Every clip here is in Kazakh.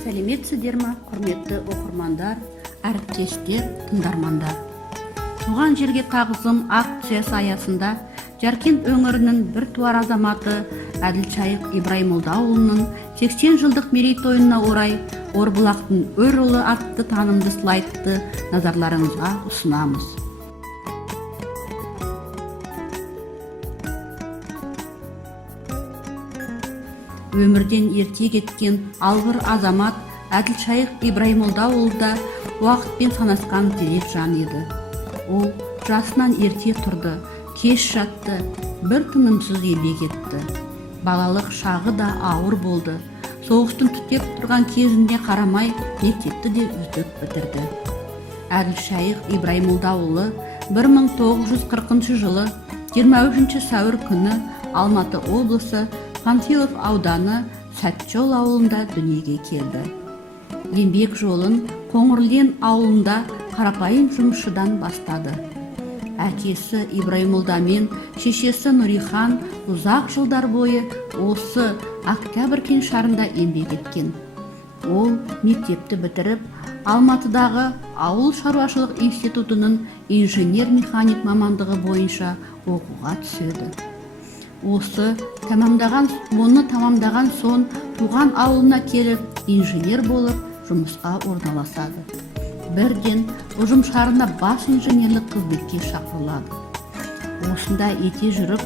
Сәлеметсіздер ме, құрметті оқырмандар, әріптестер, тыңдармандар. Туған жерге тағзым акциясы аясында Жаркент өңірінің бір туар азаматы Әділшайық Ибрайымолдаұлының 80 жылдық мерейтойына орай Орбұлақтың өр ұлы атты танымды слайдты назарларыңызға ұсынамыз. Өмірден ерте кеткен алғыр азамат Әділшайық Ибрайымолдаұлы да уақытпен санасқан зерек жан еді. Ол жасынан ерте тұрды, кеш жатты, бір тынымсыз еңбек етті. Балалық шағы да ауыр болды. Соғыстың түтеп тұрған кезінде қарамай мектепті де үздік бітірді. Әділшайық Ибрайымолдаұлы 1940 жылы 23 сәуір күні Алматы облысы Панфилов ауданы Сәтжол ауылында дүниеге келді. Еңбек жолын Қоңырлен ауылында қарапайым жұмысшыдан бастады. Әкесі Ибрайымолда мен шешесі Нұрихан ұзақ жылдар бойы осы Октябрь кеңшарында еңбек еткен. Ол мектепті бітіріп, Алматыдағы ауыл шаруашылық институтының инженер-механик мамандығы бойынша оқуға түседі. Оны тамамдаған соң туған ауылына келіп, инженер болып жұмысқа орналасады. Бірден ұжымшарына бас инженерлік қызметке шақырылады. Осында ете жүріп,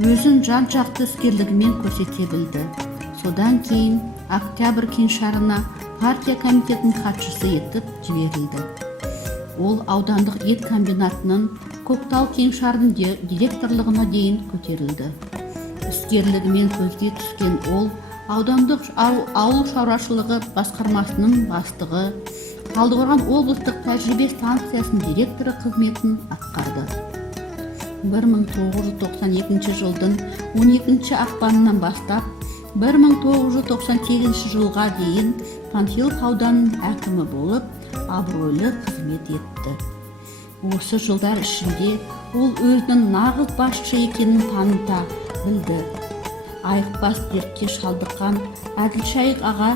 өзін жан-жақты іскерлігімен көрсете білді. Содан кейін Октябрь кеңшарына партия комитетінің хатшысы етіп жіберілді. Ол аудандық ет комбинатының Көктал кеңшарының директорлығына дейін көтерілді. Іскерлігімен көзге түскен ол аудандық ауыл шаруашылығы басқармасының бастығы, Талдықорған облыстық тәжірибе станциясының директоры қызметін атқарды. 1992 жылдың 12 ақпанынан бастап 1998 жылға дейін Панфилов ауданының әкімі болып, абыройлы қызмет етті. Осы жылдар ішінде ол өзінің нағыз басшы екенін таныта білді. Айықпас дертке шалдыққан Әділшайық аға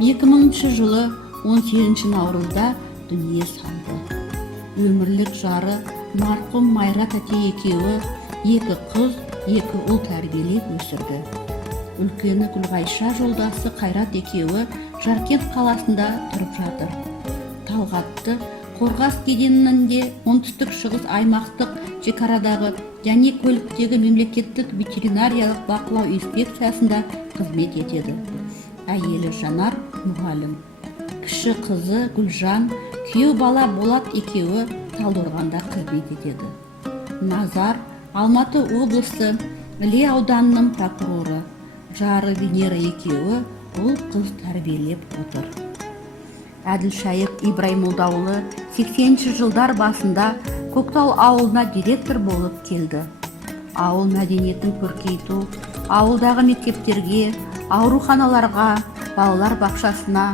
2000 жылы 18 наурызда дүние салды. Өмірлік жары марқұм Майра тәте екеуі 2 қыз, 2 ұл тәрбиелеп өсірді. Үлкені Гүлғайша жолдасы Қайрат екеуі Жаркент қаласында тұрып жатыр. Талғатты Қорғас кеденінде оңтүстік шығыс аймақтық шекарадағы және көліктегі мемлекеттік ветеринариялық бақылау инспекциясында қызмет етеді. Әйелі Жанар мұғалім. Кіші қызы Гүлжан, күйеу бала Болат екеуі Талдықорғанда қызмет етеді. Назар Алматы облысы Іле ауданының прокуроры. Жары Венера екеуі ұл қыз тәрбиелеп отыр. Әділшайық Ибрайымолдаұлы 80 жылдар басында Көктал ауылына директор болып келді. Ауыл мәдениетін көркейту, ауылдағы мектептерге, ауруханаларға, балалар бақшасына,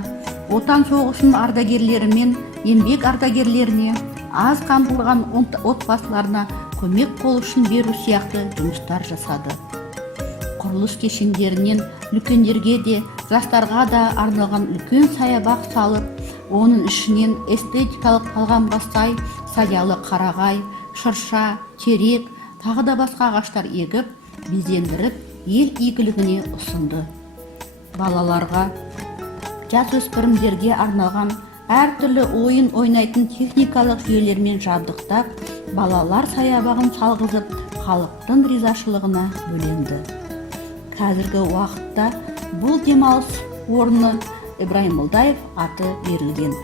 отан соғысының ардагерлері мен еңбек ардагерлеріне, аз қамтылған отбасыларына көмек қол ұшын беру сияқты жұмыстар жасады. Құрылыс кешендерінен үлкендерге де, жастарға да арналған үлкен саябақ салып, оның ішінен эстетикалық талғамға сай саялы қарағай, шырша, терек, тағы да басқа ағаштар егіп, безендіріп, ел игілігіне ұсынды. Балаларға, жасөспірімдерге арналған әртүрлі ойын ойнайтын техникалық жүйелермен жабдықтап, балалар саябағын салғызып, халықтың ризашылығына бөленді. Қазіргі уақытта бұл демалыс орны Ибрайымолдаев аты берілген.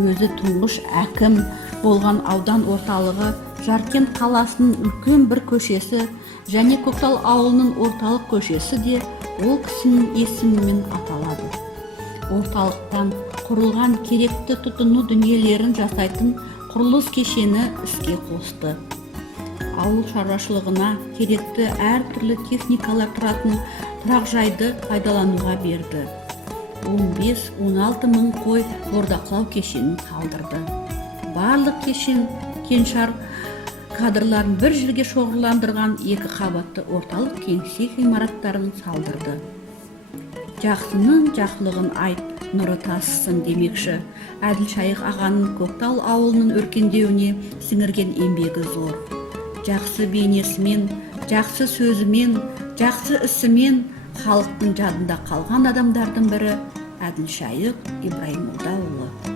Өзі тұңғыш әкім болған аудан орталығы Жаркент қаласының үлкен бір көшесі және Көктал ауылының орталық көшесі де ол кісінің есімімен аталады. Орталықтан құрылған керекті тұтыну дүниелерін жасайтын құрылыс кешені іске қосты. Ауыл шаруашылығына керекті әртүрлі техникалар тұратын тұрақжайды пайдалануға берді. 15-16 мың қой бордақылау кешенін салдырды. Барлық кеңшар кадрларын бір жерге шоғырландырған 2 қабатты орталық кеңсе ғимараттарын салдырды. Жақсының жақсылығын айт, нұры тасысын демекші. Әділшайық ағаның Көктал ауылының өркендеуіне сіңірген еңбегі зор. Жақсы бейнесімен, жақсы сөзімен, жақсы ісімен халықтың жадында қалған адамдардың бірі Әділшайық Ибрайымолдаұлы.